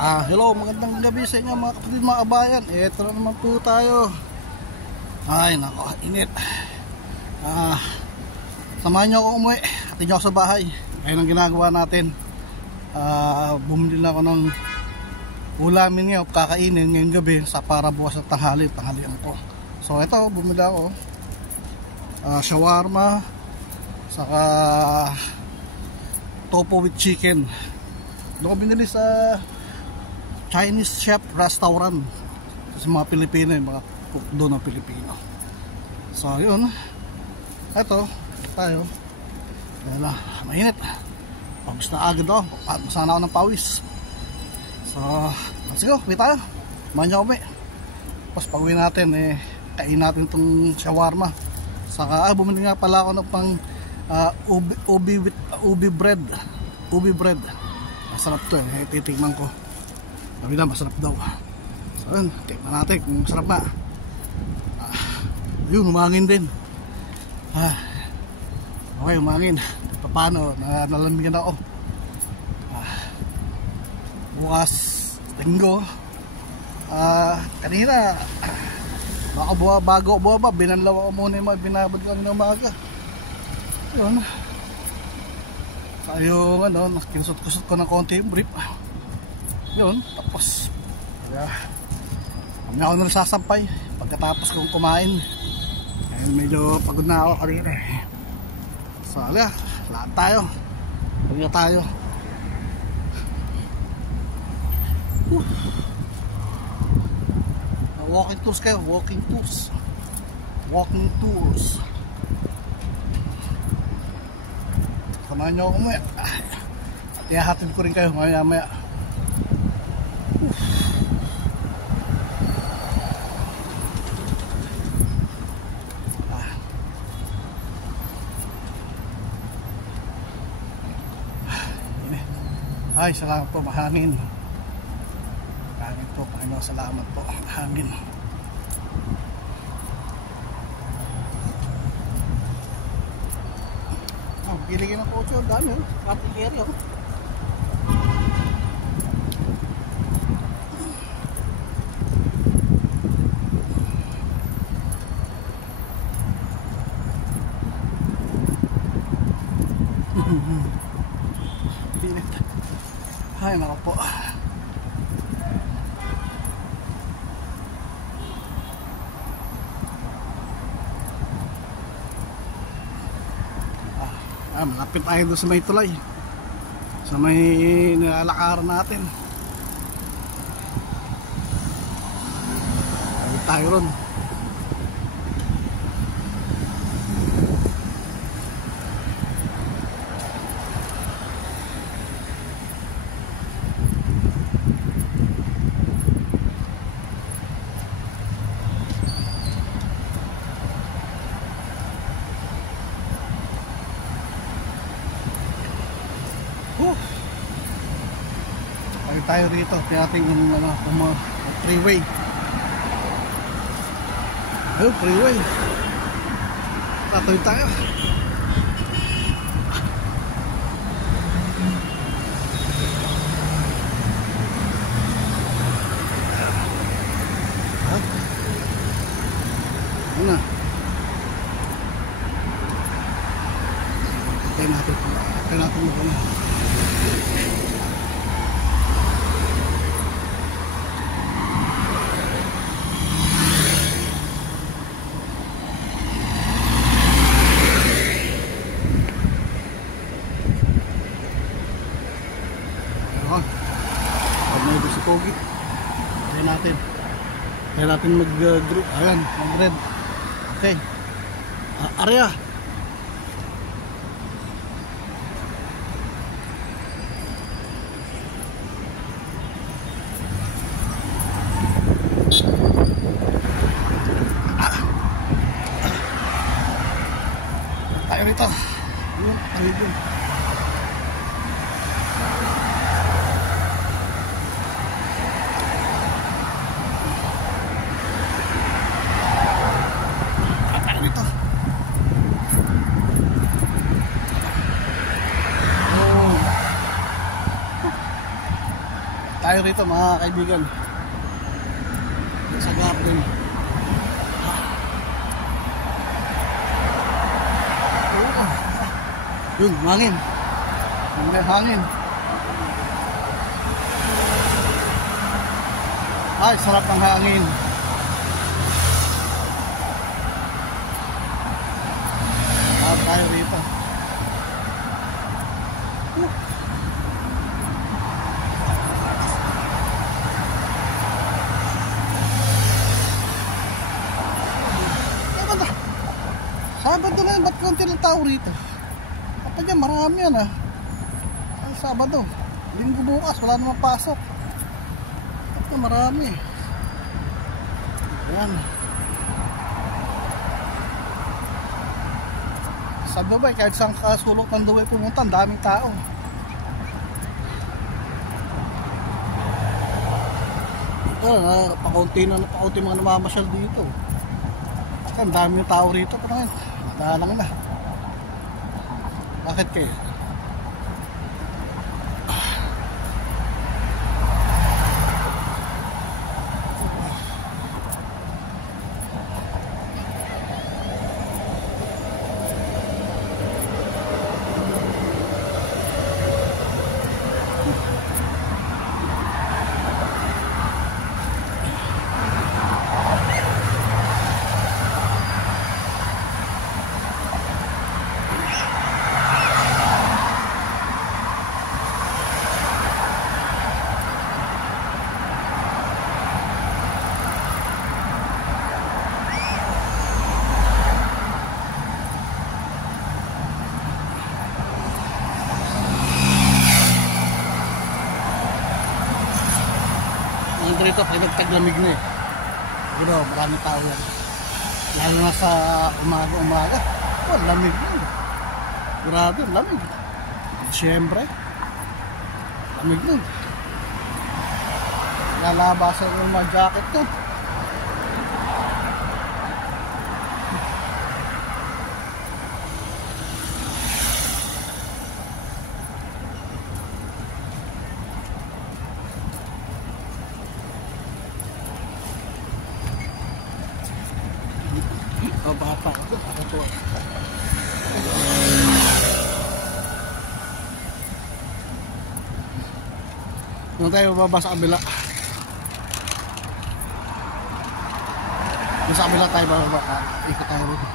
Hello, magandang gabi sa inyo mga kapatid, mga kabayan. Ito na naman po tayo. Ay, nako, init. Samahan nyo ako umuwi. Atin nyo ako sa bahay. Ayun ang ginagawa natin. Bumili lang ako ng ulamin nyo, kakainin ngayong gabi sa para bukas ng tanghalian ko. So ito, bumili ako shawarma saka tofu with chicken. Doon ko binili sa Chinese chef restaurant sa mga Pilipino, yung mga cook doon ng Pilipino. So yun, eto tayo. Dahil mainit, pagos na agad ako, masana ako ng pawis. So let's go, uwi tayo, manya uwi. Tapos pag uwi natin, kain natin itong shawarma. Saka bumili nga pala ako ng pang ubi bread. Masarap to, titignan ko. Sabi na masarap daw. So yun, tignan natin kung masarap na. Yun, umangin din. Okay, umangin. Paano, nalamigan ako. Bukas linggo. Kanina bago bumaba, binanlaw ako muna yung mga binabad lang ng umaga. Yun. Yung kinusot-kusot ko ng konti yung brief. Yun, tapos kami ako na nasasampay pagkatapos kong kumain. Ayun, medyo pagod na ako kanina. So lahat tayo, huwag tayo. Walking tours kayo, walking tours. Samahan nyo ako maya at ihahatid ko rin kayo maya. Ay, salamat po, mahangin. Mahangin po, Panginoon, salamat po, mahangin. Giligin ng kotse, dami, traffic area. Ay, nako po. Malapit tayo doon sa may tulay, sa may nilalakaran natin. Malapit tayo ron. Pag tayo rito, tinating yung freeway. Ayun, freeway. Tatuloy tayo. Ano na? Tayo natin mo na. Pag may gusto pogi, kaya natin mag-group. Ayan, mag-red. Okay, area. Tayo rito. Ayun, ayun. tayo rito mga kaibigan sa garden. Yun, hangin. May hangin. Ay, sarap ng hangin. Tayo rito. Sabado na yun, ba't konti lang tao rito? Kapag yan, marami yan ah. Ay, Sabado, linggo bukas, wala namang pasok. Kapag marami. Yan. Sa Dubai, kahit saan kasulok ng Dubai pumunta, ang daming tao. Ito, pakunti mga namamasyal dito. Ang dami yung tao rito, parang madalang na. Bakit kayo? Dito pinagtaglamig na eh. Pero marami tao yan. Lalo na sa umaga. Oh, lamig na. Grabe, lamig. Siyempre, lamig na. Lalabasan yung mga jacket to. Bata ako to. Doon tayo bababa sa kabila. Sa kabila tayo bababa. Ikot tayo dito.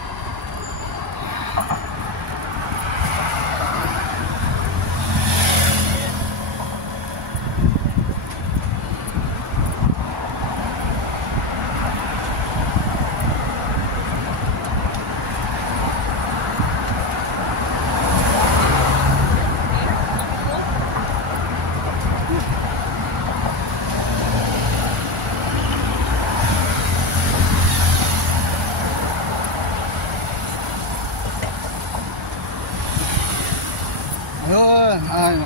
Ayun, ayun.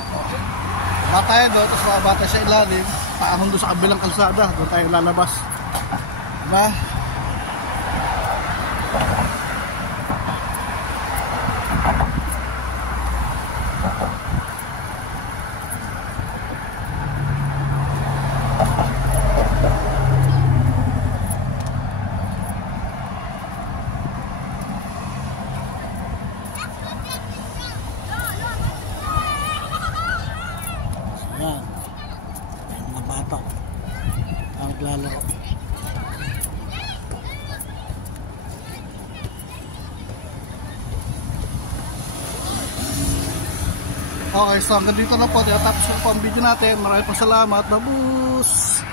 Batay doon, tapos makabatay sa ilalim. Paahon doon sa kabilang kalsada. Doon tayo lalabas. Diba? Yan. May mga bata ang naglalaro. Okay, so hanggang dito na po. Tinatapos ko po ang video natin. Maraming salamat. Babus!